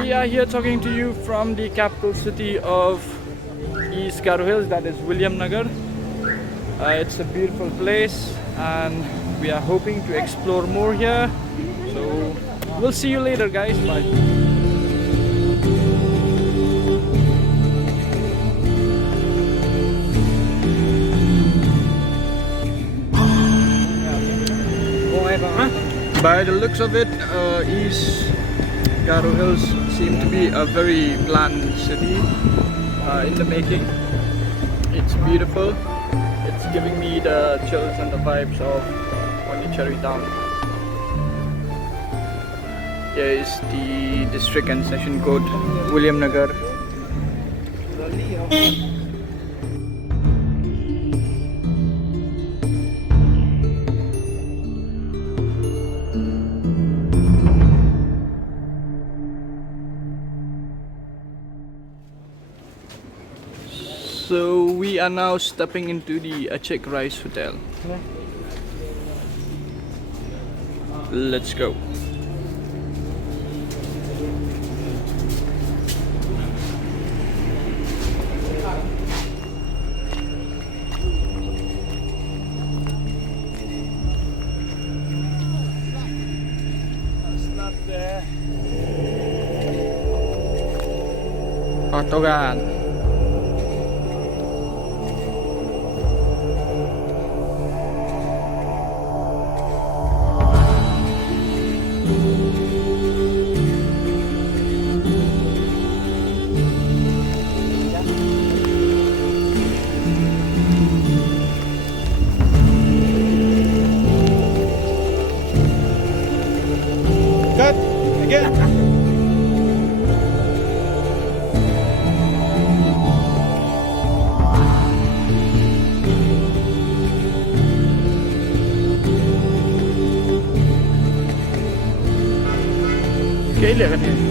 We are here talking to you from the capital city of East Garo Hills, that is William Nagar. It's a beautiful place and we are hoping to explore more here. So we'll see you later, guys. Bye. By the looks of it, East Garo Hills seem to be a very planned city in the making. It's beautiful. It's giving me the chills and the vibes of Pondicherry town. Here is the district and session code, William Nagar. So we are now stepping into the Achek Rice Hotel. Let's go. Patogan. Cut again. Kailan kan yan?